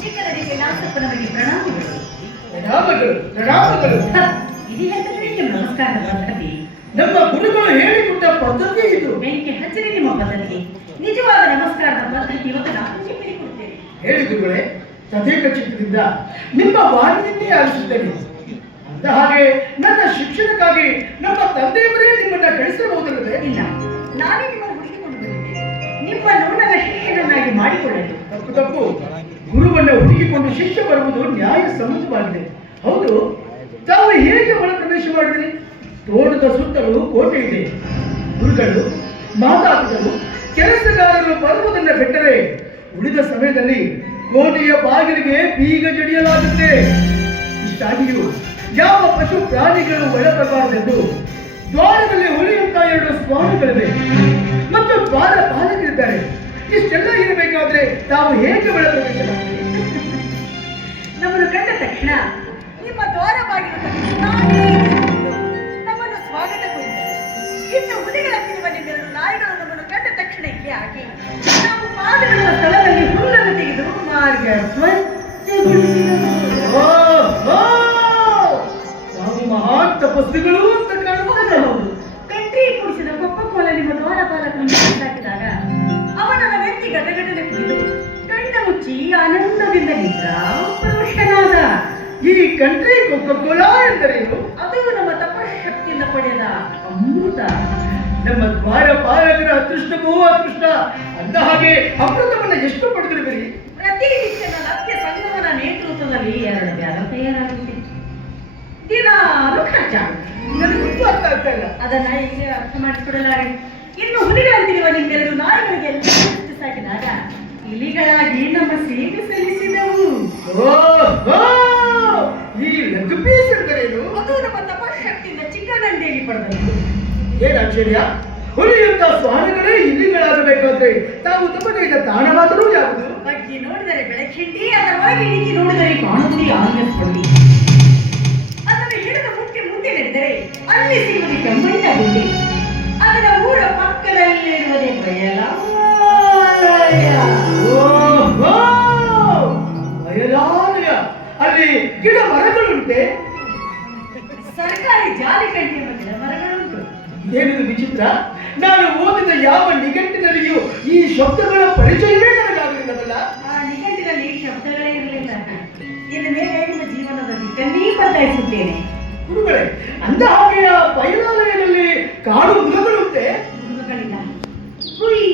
ಚಿಕ್ಕದರಿಗೆ ನಾಲ್ಕಪ್ಪನವರಿಗೆ ಪ್ರಣಾಮಗಳು. ಪ್ರಣಾಮಗಳು ಪ್ರಣಾಮಗಳು. ಇದು ಹೇಳಿದ್ರೆ ನಿಮ್ಮ ನಮಸ್ಕಾರದ ಪದ್ಧತಿ. ನಮ್ಮ ಗುರುಗಳು ಹೇಳಿಕೊಟ್ಟ ಪದ್ಧತಿ ಇದು. ಬೆಂಕಿ ಹಚ್ಚಿರಿ ನಿಮ್ಮ ಪದ್ಧತಿ. ನಿಜವಾದ ನಮಸ್ಕಾರದ ಪದ್ಧತಿ ಇವತ್ತು ನಾನು ನಿಮಗೆ ಕೊಡ್ತೇನೆ. ಹೇಳಿ ಗುರುಗಳೇ, ತದೇಕ ಚಿತ್ರದಿಂದ ನಿಮ್ಮ ವಾಣಿಯನ್ನೇ ಆಲಿಸುತ್ತೇನೆ. ಅಂದ ಹಾಗೆ ನನ್ನ ಶಿಕ್ಷಣಕ್ಕಾಗಿ ನಮ್ಮ ತಂದೆಯವರೇ ನಿಮ್ಮನ್ನ ಕಳಿಸಬಹುದಲ್ಲವೇ? ಇಲ್ಲ, ನಾನೇ ನಿಮ್ಮನ್ನು ಹುಡುಕಿಕೊಂಡು ಬಂದಿದ್ದೇನೆ, ನಿಮ್ಮ ನನ್ನ ಶಿಕ್ಷಣನಾಗಿ ಮಾಡಿಕೊಳ್ಳಲು. ತಪ್ಪು ತಪ್ಪು. ಗುರುವನ್ನ ಹುಡುಕಿಕೊಂಡು ಶಿಷ್ಯ ಬರುವುದು ನ್ಯಾಯ ಸಮ್ಮತವಾಗಿದೆ. ಹೌದು, ತಾವು ಹೇಗೆ ಒಳ ಪ್ರವೇಶ ಮಾಡಿದ್ರಿ? ತೋಟದ ಸುತ್ತಲೂ ಕೋಟೆ ಇದೆ. ಗುರುಗಳು, ಮಾತಾಡಿದರು, ಕೆಲಸಗಾರರು ಬರುವುದನ್ನು ಬಿಟ್ಟರೆ ಉಳಿದ ಸಮಯದಲ್ಲಿ ಕೋಟೆಯ ಬಾಗಿಲಿಗೆ ಬೀಗ ಜಡಿಯಲಾಗುತ್ತೆ. ಇಷ್ಟಾಗಿಯೂ ಯಾವ ಪಶು ಪ್ರಾಣಿಗಳು ಒಳಬರಬಾರದೆಂದು ದ್ವಾರದಲ್ಲಿ ಉಳಿಯುವಂತ 2 ಸ್ವಾಮಿಗಳಿವೆ ಮತ್ತು ದ್ವಾರ ಪಾಲಕರಿದ್ದಾರೆ. ಇಷ್ಟೆಲ್ಲ ಇರಬೇಕಾದ್ರೆ ತಾವು ಹೇಗೆ ಒಳ ಪ್ರವೇಶ ಮಾಡ್ತೀರಿ? ನಮ್ಮನ್ನು ಕಂಡ ತಕ್ಷಣ ನಿಮ್ಮ ದ್ವಾರ ಬಾಗಿಲು ನಮ್ಮನ್ನು ಸ್ವಾಗತ ಕೊಡಿದರು. ಇನ್ನು ಹುಲಿಗಳ ತಿರುವ ನಿಮ್ಮೆರಡು ನಾಯಿಗಳು ನಮ್ಮನ್ನು ಕಂಡ ತಕ್ಷಣಕ್ಕೆ ಆಗಿ ನಾವು ಪಾದಗಳ ಸ್ಥಳದಲ್ಲಿ ಹುಲ್ಲನ್ನು ತೆಗೆದು ಮಾರ್ಗ ಸ್ವಚ್ಛಗೊಳಿಸಿದವು. ನಾವು ಮಹಾನ್ ತಪಸ್ವಿಗಳು ಅಂತ ಕಾಣುತ್ತದೆ. ಕಂಟ್ರಿ ಕುಡಿಸಿದ ಕೊಕ್ಕ ಕೋಲ ನಿಮ್ಮ ದ್ವಾರ ಪಾಲಕರನ್ನು ಹಾಕಿದಾಗ ಅವನ ವ್ಯಕ್ತಿ ಗದಗಡನೆ ಕುಡಿದು ಕಣ್ಣ ಮುಚ್ಚಿ ಆನಂದದಿಂದ ನಿದ್ರ ಪುರುಷನಾದ. ಈ ಕಂಟ್ರಿ ಕೊಕೊಕೋಲಾ ಎಂದರೇನು? ಅದು ನಮ್ಮ ತಪಶಕ್ತಿಯಿಂದ ಪಡೆದ ಅಮೃತ. ನಮ್ಮ ದ್ವಾರ ಪಾಲಕರ ಅದೃಷ್ಟವೂ ಅದೃಷ್ಟ. ಅಂದ ಹಾಗೆ ಅಮೃತವನ್ನ ಎಷ್ಟು ಪಡೆದಿರುವಿರಿ? ಪ್ರತಿನಿತ್ಯ ನನ್ನ ಅತ್ಯ ಸಂಗಮನ ನೇತೃತ್ವದಲ್ಲಿ 2 ಬ್ಯಾಗ ತಯಾರಾಗುತ್ತೆ. ದಿನಾಲು ಖರ್ಚಾಗುತ್ತೆ. ನನಗೂ ಅರ್ಥ ಆಗ್ತಾ ಇಲ್ಲ. ಅದನ್ನ ಈಗ ಅರ್ಥ ಮಾಡಿಕೊಡಲಾರೆ. ಇನ್ನು ಹುಲಿಗಳಂತಿರುವ ನಿಮ್ಮೆರಡು ನಾಯಿಗಳಿಗೆ ಎಲ್ಲ ಸಾಕಿದಾಗ ಇಲಿಗಳಾಗಿ ನಮ್ಮ ಸೇವೆ ಸಲ್ಲಿಸಿದವು. ಈ ಲೆಗ್ ಪೀಸ್ ಎಂದರೇನು? ಅದು ನಮ್ಮ ತಪಶಕ್ತಿಯಿಂದ ಚಿಕ್ಕದಂಡೇಲಿ ಪಡೆದದ್ದು. ಏನ್ ಆಶ್ಚರ್ಯ! ಹುಲಿಯಂತ ಸ್ವಾಮಿಗಳೇ ಇಲಿಗಳಾಗಬೇಕಾದ್ರೆ ತಾವು ತಮಗೈದ ತಾಣವಾದರೂ ಯಾವುದು? ಬಗ್ಗೆ ನೋಡಿದರೆ ಬೆಳಕಿಂಡಿ, ಅದರ ಒಳಗೆ ಇಣಿಕಿ ನೋಡಿದರೆ ಕಾಣುತ್ತಿ ಆಂಗಸ್ಪಡಿ. ಅದನ್ನು ಹಿಡಿದ ಮುಂದೆ ನಡೆದರೆ ಅಲ್ಲಿ ಸಿಗುವುದು ಕೆಮ್ಮಣ್ಣ ಗುಂಡಿ. ಅದರ ಊರ ಪಕ್ಕದಲ್ಲಿರುವುದೇ ಬಯಲಾಲಯ. ಬಯಲಾಲಯ. ಅಲ್ಲಿ ಗಿಡ ಮರಗಳುಂಟೆ? ಸರ್ಕಾರಿ ಜಾಲಿಕಂಠಿ ಗಿಡ ಮರಗಳುಂಟು. ಏನಿದು ವಿಚಿತ್ರ! ನಾನು ಓದಿದ ಯಾವ ನಿಘಂಟಿನಲ್ಲಿಯೂ ಈ ಶಬ್ದಗಳ ಪರಿಚಯವೇ ನನಗಾಗಲಿಲ್ಲವಲ್ಲ. ಆ ನಿಘಂಟಿನಲ್ಲಿ ಶಬ್ದಗಳೇ ಇರಲಿಲ್ಲ. ಇನ್ನು ಮೇಲೆ ನಿಮ್ಮ ಜೀವನದ ದಿಕ್ಕನ್ನೇ ಬದಲಾಯಿಸುತ್ತೇನೆ. ಗುರುಗಳೇ, ಅಂದ ಹಾಗೆ ಆ ಬಯಲಾಲಯದಲ್ಲಿ ಕಾಡು ಮೃಗಗಳುಂಟೆ? ಮೃಗಗಳಿಲ್ಲ. ಹುಯಿ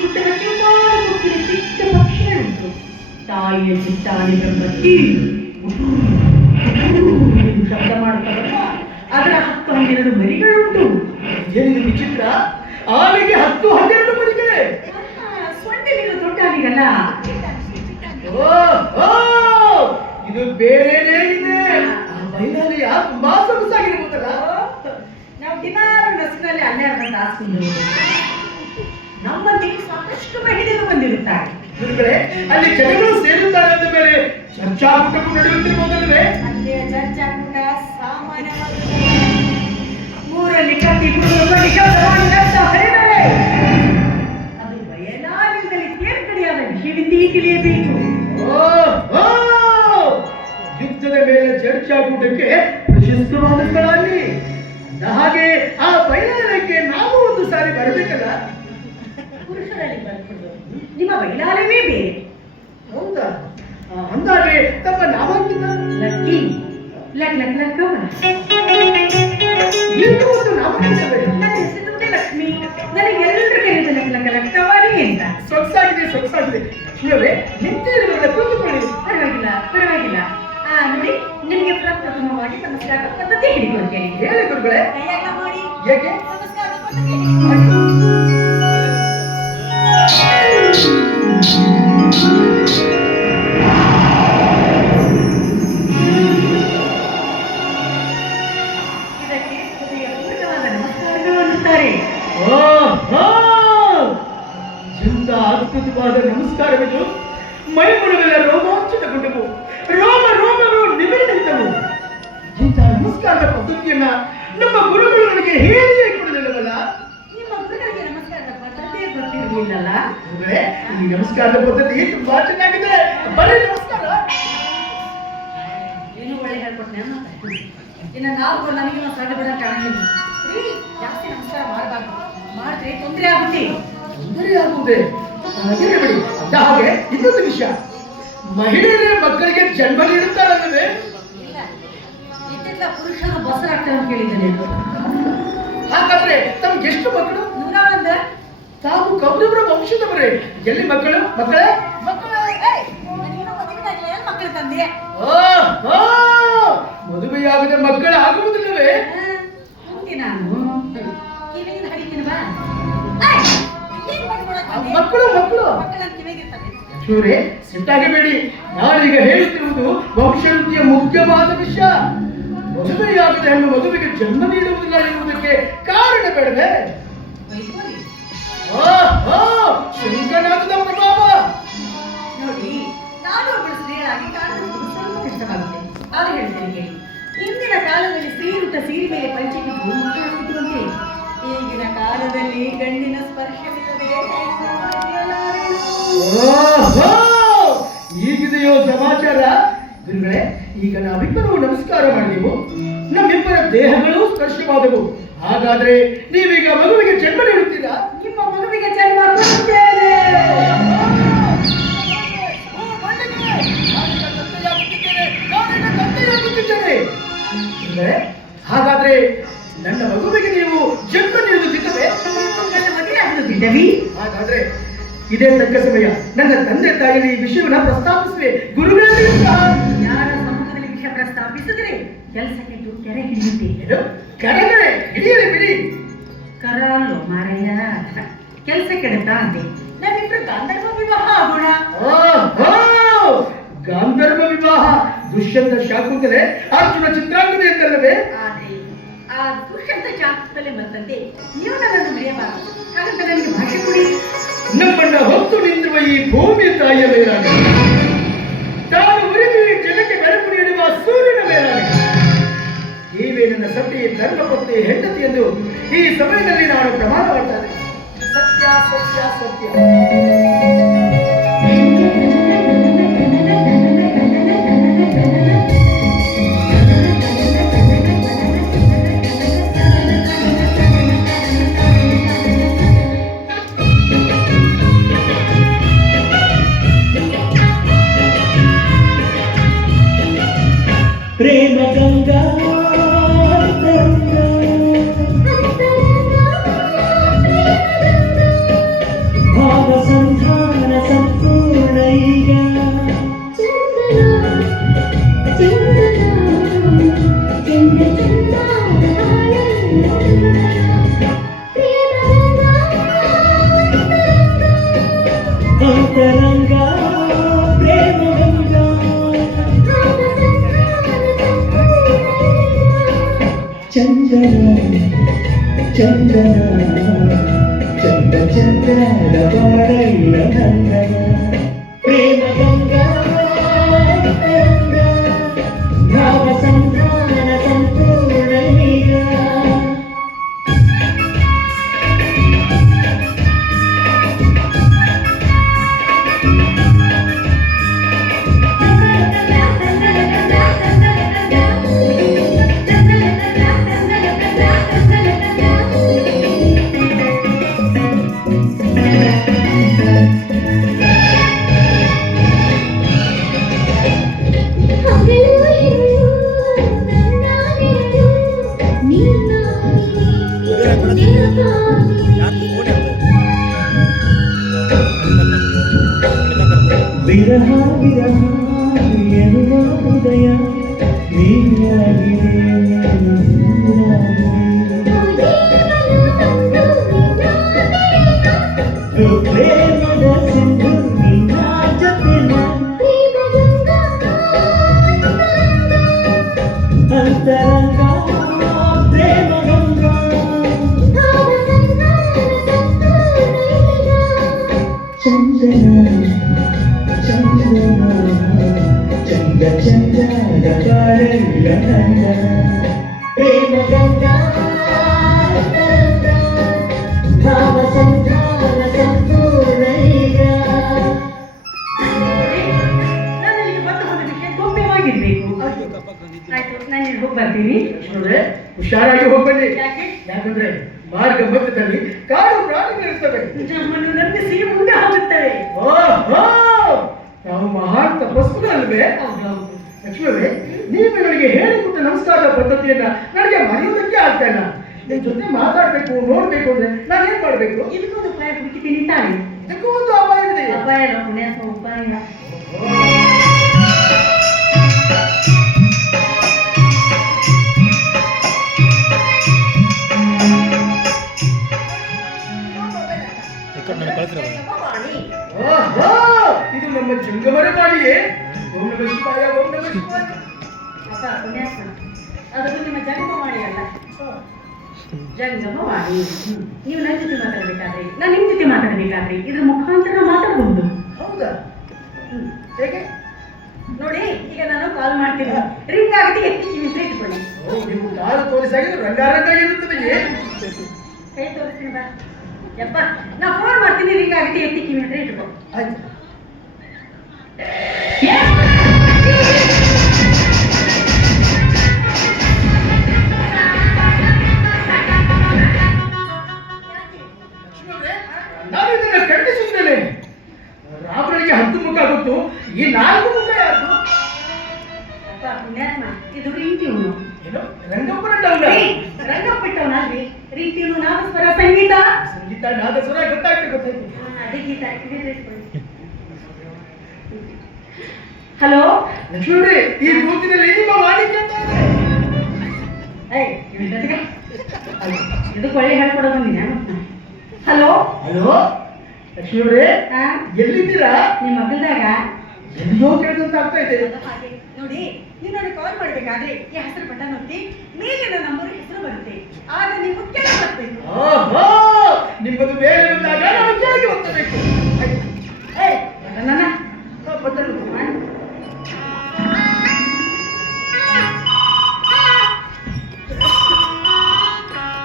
ಗುಡ್ಡದ ಚುಮ್ಮಾದ ಕೊಕ್ಕಿನ ಚಿಕ್ಕ ಪಕ್ಷಿಗಳುಂಟು. ತಾಯಿಯ ಚಿತ್ತಾನೆ ಬೆಂಬತ್ತಿ ಶಬ್ದ ಮಾಡುತ್ತದಲ್ಲ, ಅದರ 10-12 ಮರಿಗಳುಂಟು. ಏನಿದು ವಿಚಿತ್ರ! ಆನೆಗೆ 10-12 ಮರಿಗಳೇ? ಸೊಂಡಿಲಿರೋ ದೊಡ್ಡಾನಿಗಲ್ಲ. ಇದು ಬೇರೆನೇ ಇದೆ. ಆ ಬಯಲಾಲಯ ತುಂಬಾ ಸೊಗಸಾಗಿರ್ಬೋದಲ್ಲ. ನಾವು ದಿನಾರು ನಸಿನಲ್ಲಿ 12 ತಾಸು ನಮ್ಮೊಂದಿಗೆ ಸಾಕಷ್ಟು ಮಹಿಳೆಯರು ಬಂದಿರುತ್ತಾರೆ. ಗುರುಗಳೇ, ಅಲ್ಲಿ ಜನಗಳು ಸೇರುತ್ತಾರೆ ಅಂದ ಮೇಲೆ ಚರ್ಚಾಕೂಟಕ್ಕೂ ನಡೆಯುತ್ತಿರಬಹುದಲ್ಲವೇ? ಅಲ್ಲಿಯ ಚರ್ಚಾಕೂಟ ಸಾಮಾನ್ಯವಾಗಿದೆ. ಊರಲ್ಲಿ ಕತ್ತಿ ಕುಡಿದು ನಿಷೇಧವಾಗಿ ರಕ್ತ ಹರಿದರೆ ಅದು ಬಯಲಾಲಯದಲ್ಲಿ ತೇರ್ಗಡೆಯಾದ ವಿಷಯವೆಂದೇ ತಿಳಿಯಬೇಕು. ಯುದ್ಧದ ಮೇಲೆ ಚರ್ಚಾಕೂಟಕ್ಕೆ ಪ್ರಶಸ್ತವಾದ ಸ್ಥಳಲ್ಲಿ. ಹಾಗೆ ಆ ಬಯಲಾಲಯಕ್ಕೆ ನಾವು ಒಂದು ಸಾರಿ ಬರಬೇಕಲ್ಲ. ಪುರುಷರಲ್ಲಿ ಬರ್ಬೋದು, ನಿಮ್ಮ ಬಯಲಾಲಯವೇ ಬೇರೆ. ಹೌದಾ? ಅಂದಾಗೆ ತಮ್ಮ ನಾಮಾಂಕಿತ ಲಕ್ಕಿ ಲಕ್ ಲಕ್ ಲಕ್ಕವನ. ಇನ್ನೂ ಒಂದು ನಾಮಾಂಕಿತವೇ? ನನ್ನ ಹೆಸರು ಲಕ್ಷ್ಮಿ. ನನಗೆ ಎಲ್ಲರೂ ಕರೆಯುವುದು ಲಕ್ ಲಕ್ ಲಕ್ಕವಾಣಿ ಅಂತ. ಸೊಗಸಾಗಿದೆ ಸೊಗಸಾಗಿದೆ. ಲಕ್ಷ್ಮಿಯವರೇ, ನಿಂತಿರುವುದರ ಕೂತುಕೊಳ್ಳಿ. ಪರವಾಗಿಲ್ಲ ಪರವಾಗಿಲ್ಲ. ನೋಡಿ, ನಿಮಗೆ ಪ್ರಪ್ರಥಮವಾಗಿ ನಮಸ್ಕಾರ ಪದ್ಧತಿ ಹೇಳಿಕೊಡ್ತೇನೆ. ಹೇಳಿ ಗುರುಗಳೇ. ಕೈಯಾಗ ಮಾಡಿ. ಏಕೆ? ನಮಸ್ಕಾರ ಪದ್ಧತಿ ಹೇಳಿಕೊಡ್ತೇನೆ. ಇದಕ್ಕೆ ಹೃದಯಪೂರ್ವಕವಾದ ನಮಸ್ಕಾರಗಳು ಅನ್ನುತ್ತಾರೆ. ಎಂತ ಅದ್ಭುತವಾದ ನಮಸ್ಕಾರವಿದು! ಮೈಮುಳುವೆಲ್ಲ ರೋಮಾಂಚಿತಗೊಂಡವು, ರೋಮ ರೋಮಗಳು ನಿಮಿರಿನಿಂತವು. ಇಂಥ ನಮಸ್ಕಾರದ ಪದ್ಧತಿಯನ್ನ ನಮ್ಮ ಗುರುಗಳು ನನಗೆ ಹೇಳಿಯೇ ಕೊಡಲಿಲ್ಲವಲ್ಲ. ನಿಮ್ಮ ಗುರುಗಳಿಗೆ ನಮಸ್ಕಾರದ ಪದ್ಧತಿಯೇ ಗೊತ್ತಿರಬೇಕು. ಇರ್ಲಿಲ್ಲಲ್ಲ. ಗುರುಗಳೇ, ಈ ನಮಸ್ಕಾರದ ಪದ್ಧತಿ ತುಂಬಾ ಚೆನ್ನಾಗಿದೆ. ಬರೀ ನಮಸ್ಕಾರ. ಏನು ಒಳ್ಳೆ ಹೇಳ್ಕೊಟ್ನೆ ಅನ್ನೋ ಇನ್ನು ನಾವು ನನಗೇನೋ ಸಣ್ಣ ಬಿಡ ಕಾಣಲಿಲ್ಲ. ಜಾಸ್ತಿ ನಮಸ್ಕಾರ ಮಾಡಬಾರ್ದು, ಮಾಡಿದ್ರೆ ತೊಂದರೆ ಆಗುತ್ತೆ. ತೊಂದರೆ ಆಗುವುದೇ ಇರಲಿ ಬಿಡಿ. ಅಂತ ಹಾಗೆ ಇನ್ನೊಂದು ವಿಷಯ, ಮಹಿಳೆಯರೇ ಮಕ್ಕಳಿಗೆ ಜನ್ಮ ನೀಡುತ್ತಾರಲ್ಲವೇ? ಇಲ್ಲ, ಇತ್ತೀಚೆಗೆ ಪುರುಷರು ಬಸರಾಗ್ತಾರೆ ಅಂತ ಕೇಳಿದ್ದೇನೆ. ಹಾಗಾದ್ರೆ ತಮ್ಗೆ ಎಷ್ಟು ಮಕ್ಕಳು? 101. ತಾವು ಕೌರವರ ವಂಶದವರೇ. ಎಲ್ಲಿ ಮಕ್ಕಳು? ಮಕ್ಕಳೇ ಮಕ್ಕಳು ತಂದೆ ಮದುವೆಯಾಗದೆ ಮಕ್ಕಳು ಆಗುವುದಿಲ್ಲವೇ? ನಾನು ಕಿವಿಗೆ ಹಡಿತೀನಿ ಬಾ. ಮಕ್ಕಳು ಮಕ್ಕಳು ಚೂರೇ ಸಿಟ್ಟಾಗಬೇಡಿ. ನಾನೀಗ ಹೇಳುತ್ತಿರುವುದು ವಂಶವೃದ್ಧಿಯ ಮುಖ್ಯವಾದ ವಿಷಯ. ಮದುವೆಯಾಗದ ಹೆಣ್ಣು ಮದುವೆಗೆ ಜನ್ಮ ನೀಡುವುದಿಲ್ಲ ಎನ್ನುವುದಕ್ಕೆ ಕಾರಣ ಬೇಡವೇ? ಶಂಕನಾಥದ ಪ್ರಭಾವ. ನೋಡಿ, ನಾನು ಒಬ್ಬಳು ಸ್ತ್ರೀಯಾಗಿ ಕಾಣುವುದು ಸ್ವಲ್ಪ ಕಷ್ಟವಾಗುತ್ತೆ. ಆಗ ಹೇಳ್ತೇನೆ ಕೇಳಿ. ಹಿಂದಿನ ಕಾಲದಲ್ಲಿ ಸ್ತ್ರೀ ಊಟ ಸೀರೆ ಮೇಲೆ ಪಂಚೆಗಿದ್ದು ಮಕ್ಕಳಾಗುತ್ತಿರುವಂತೆ ಈಗಿನ ಕಾಲದಲ್ಲಿ ಗಂಡಿನ ಸ್ಪರ್ಶವಿಲ್ಲದೆ ಈಗಿದೆಯೋ ಸಮಾಚಾರ? ಗುರುಗಳೇ, ಈಗ ನಾವಿಬ್ಬರು ನಮಸ್ಕಾರ ಮಾಡಿದೆವು, ನಮ್ಮಿಬ್ಬರ ದೇಹಗಳು ಸ್ಪರ್ಶವಾದವು. ಹಾಗಾದ್ರೆ ನೀವೀಗ ಮಗುವಿಗೆ ಜನ್ಮ ನೀಡುತ್ತೀರಾ? ನಿಮ್ಮ ಮಗುವಿಗೆ ಜನ್ಮ ಕೊಡುತ್ತೇನೆ. ಹಾಗಾದ್ರೆ ನನ್ನ ಮಗುವಿಗೆ ನೀವು ಜನ್ಮ ನೀಡುತ್ತಿದ್ದವೇ? ನನ್ನ ಮದುವೆ ಆಗುತ್ತಿದ್ದವಿ. ಹಾಗಾದ್ರೆ ಇದೇ ತಕ್ಕ ಸಮಯ. ನನ್ನ ತಂದೆ ತಾಯಿಯಲ್ಲಿ ಈ ವಿಷಯವನ್ನ ಪ್ರಸ್ತಾಪಿಸುವೆ. ಗುರುಗಳಲ್ಲಿ ಯಾರ ಸಮ್ಮುಖದಲ್ಲಿ ವಿಷಯ ಪ್ರಸ್ತಾಪಿಸಿದ್ರೆ ಕೆಲಸಕ್ಕೆ ಕೆರೆ ಹಿಡಿಯುತ್ತೆ. ಕರೆಗಳೇ ಹಿಡಿಯಲಿ ಬಿಡಿ. ಕರಲ್ಲೋ ಮಾರಯ್ಯ, ಕೆಲಸ ಕೆಡುತ್ತಾ ಅಂದೆ. ನಾವಿಬ್ರು ಗಾಂಧರ್ವ ವಿವಾಹ ಆಗೋಣ. ಗಾಂಧರ್ವ ವಿವಾಹ? ದುಷ್ಯಂತ ಶಾಕುಂತಲೆ ಅರ್ಜುನ ಚಿತ್ರಾಂಗದ ಎಂದಲ್ಲವೇ? ಆದ್ರೆ ಆ ದುಷ್ಯಂತ ಶಾಕುಂತಲೆ ಬಂದಂತೆ ನೀವು ನನ್ನನ್ನು ಮರೆಯಬಾರದು. ಹಾಗಂತ ನನಗೆ ಭಾಷೆ ಕೊಡಿ. ನಮ್ಮನ್ನ ಹೊತ್ತು ನಿಂತಿರುವ ಈ ಭೂಮಿಯ ತಾಯಿಯ ಮೇಲಾನೆ, ತಾನು ಉರಿದು ಈ ಜಗಕ್ಕೆ ಬೆಳಕು ನೀಡುವ ಸೂರ್ಯನ ಮೇಲಾನೆ, ನೀವೇ ನನ್ನ ಸತಿ ಧರ್ಮಪತ್ನಿ ಹೆಂಡತಿ ಎಂದು ಈ ಸಮಯದಲ್ಲಿ ನಾನು ಪ್ರಮಾಣ ಮಾಡ್ತಾರೆ. ಸತ್ಯ ಸತ್ಯ ಸತ್ಯ. ಪ್ರೇಮ ಗಂಗಾ ಭಾವ ಸಂಧಾನ ಸಂಪೂರ್ಣ ಈಗ ಅಂತರಂಗ ಪ್ರೇಮ ಗಂಗಾ ಚಂದನ ಚಂದನ ಚಂದ ಚಂದನ ಬಾಳಲ್ಲ ನಂದನ ಪ್ರೇಮ ಗಂಗಾ ಭಾವ ಸಂಧಾನ ಸಂಪೂರ್ಣ ಈಗ ವಿರಹ ವಿರಹ ಎನ್ನುವ ಹೃದಯ ನೀನಾಗಿದೆ ಪ್ರೇಮದ ಸಿಂಧು ನಿನ್ನ ಜೊತೆನ ಅಂತರಂಗ ಪ್ರೇಮ ಗಂಗಾ ಚಂದನ ಚಂದನ ಚಂದ ಚಂದನ ಬಾಳಲ್ಲ ನಂದನ ಪ್ರೇಮ ಗಂಗಾ ಭಾವ ಸಂಧಾನ ಸಂಪೂರ್ಣ ನಾನು ಹೋಗಿ ಬರ್ತೀನಿ. ಲಕ್ಷ್ಮೀವ್ರೆ ಹುಷಾರಾಗಿ ಹೋಗ್ಬನ್ನಿ. ಯಾಕೆ? ಯಾಕಂದ್ರೆ ಮಾರ್ಗ ಮಧ್ಯದಲ್ಲಿ ಕಾಡು ಪ್ರಾಣಿಗಳಿರ್ತವೆ, ನಮ್ಮನ್ನು ನಂಬಿಸಿ ಮುಂದೆ ಹೋಗುತ್ತವೆ. ಓಹೋ ನಾವು ಮಹಾನ್ ತಪಸ್ಸುಗಳಲ್ವೇ? ಲಕ್ಷ್ಮೀವ್ರೆ, ನೀವು ನನಗೆ ಹೇಳಿಕೊಟ್ಟ ನಮಸ್ಕಾರದ ಪದ್ಧತಿಯನ್ನ ನನಗೆ ಮರೆಯುವುದಕ್ಕೆ ಆಗ್ತಾ ಇಲ್ಲ. ನಿಮ್ ಜೊತೆ ಮಾತಾಡ್ಬೇಕು ನೋಡ್ಬೇಕು ಅಂದ್ರೆ ನಾನು ಏನ್ ಮಾಡ್ಬೇಕು? ಇದಕ್ಕೊಂದು ಉಪಾಯ ಹುಡುಕಿದ್ದೀನಿ ತಾನೆ. ಇದಕ್ಕೂ ಒಂದು ಅಪಾಯವಿದೆ. ಅಪಾಯ ಪುಣ್ಯ ಉಪಾಯ. ಓಹೋ ಇದು ನಮ್ಮ ಜಂಗಮರ ಮಾಡಿಯೇ. ಓಂ ನಮಃ ಶಿವಾಯ, ಓಂ ನಮಃ ಶಿವಾಯ. ಅಪ್ಪ ಪುಣ್ಯಾತ್ಮ, ಅದು ನಿಮ್ಮ ಜಂಗಮವಾಣಿ ಅಲ್ಲ, ಜಂಗಮವಾಣಿ. ನೀವು ನನ್ನ ಜೊತೆ ಮಾತಾಡಬೇಕಾದ್ರೆ, ನಾನು ನಿಮ್ಮ ಜೊತೆ ಮಾತಾಡಬೇಕಾದ್ರೆ ಇದ್ರ ಮುಖಾಂತರ ಮಾತಾಡಬಹುದು. ಹೌದಾ? ಹೇಗೆ? ನೋಡಿ, ಈಗ ನಾನು ಕಾಲ್ ಮಾಡ್ತೀನಿ, ರಿಂಗ್ ಆಗದೆ ಎತ್ತಿ ಅಂತ ಇಟ್ಕೊಳ್ಳಿ. ನೀವು ಕಾಲು ತೋರಿಸಾಗ ರಂಗಾರಂಗ ಎನ್ನುತ್ತದೆ. ಕೈ ತೋರಿಸ್ತೀನಿ ಬಾ. ಯಪ್ಪ, ನಾ ಫೋನ್ ಮಾಡ್ತೀನಿ, ರಿಂಗ್ ಆಗದೆ ಎತ್ತಿ ಕಿವಿ ಹತ್ರ ಇಟ್ಕೊ. ಆಯ್ತು. ನಾನು ಇದನ್ನ ಖಂಡಿಸುತ್ತೇನೆ. ರಾವಣನಿಗೆ 10 ಮುಖ ಗೊತ್ತು, ಈ 4 ಮುಖ ಯಾರು? ಅಪ್ಪ ಪುಣ್ಯಾತ್ಮ, ಇದು ರೀತಿಯವನು. ಏನು ರಂಗಪ್ಪನ ಡೌಲ? ರಂಗಪ್ಪಟ್ಟವನಲ್ಲಿ ರೀತಿಯವನು, ನಾದಸ್ವರ, ಸಂಗೀತ. ಸಂಗೀತ ನಾದಸ್ವರ ಗೊತ್ತಾಯ್ತು. ಅದೇ ಗೀತ. ಹಲೋ ಲಕ್ಷ್ಮೀವ್ರೆ, ಈ ಬೂತಿನಲ್ಲಿ ನಿಮ್ಮ ವಾಣಿ ಕೇಳ್ತಾ ಇದೆ. ಇದಕ್ಕೆ ಒಳ್ಳೆ ಹೇಳ್ಕೊಡೋ ಬಂದಿನ. ಹಲೋ ಹಲೋ ಲಕ್ಷ್ಮೀವ್ರೆ, ಎಲ್ಲಿದ್ದೀರಾ? ನಿಮ್ಮ ಮಗಲ್ದಾಗ ಎಲ್ಲಿಯೋ ಕೇಳ್ದಂತ ಆಗ್ತಾ ಇದೆ. ನೋಡಿ, ನೀವು ನನಗೆ ಕಾಲ್ ಮಾಡ್ಬೇಕಾದ್ರೆ ಈ ಹೆಸರು ಬಟನ್ ಒತ್ತಿ ಮೇಲಿನ ನಂಬರ್ ಹೆಸರು ಬರುತ್ತೆ, ಆಗ ನೀವು ಕೆಳಗೆ ಬರ್ಬೇಕು. ಓಹೋ, ನಿಮ್ಮದು ಬೇರೆ ಬಂದಾಗ ನಾನು ಕೆಳಗೆ ಹೋಗ್ತಬೇಕು.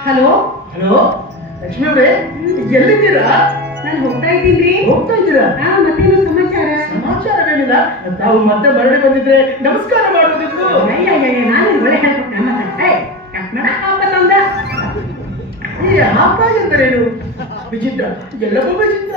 ಹಲೋ ಹಲೋ ಲಕ್ಷ್ಮೀವ್ರೆ, ಎಲ್ಲಿದ್ದೀರಾ? ನಾನು ಹೋಗ್ತಾ ಇದ್ದೀನಿ. ಹೋಗ್ತಾ ಇದ್ದೀರಾ? ಮತ್ತೇನು ಸಮಾಚಾರ? ಸಮಾಚಾರವೇನಿಲ್ಲ. ತಾವು ಮತ್ತೆ ಮರಳಿ ಬಂದಿದ್ರೆ ನಮಸ್ಕಾರ ಮಾಡುವುದಿತ್ತು. ನಾನು ಒಳ್ಳೆ ಹೇಳ್ಕೊಟ್ಟೆ. ಈ ಹಬ್ಬ ಎಂದರೇನು? ವಿಚಿತ್ರ, ಎಲ್ಲವೂ ವಿಚಿತ್ರ.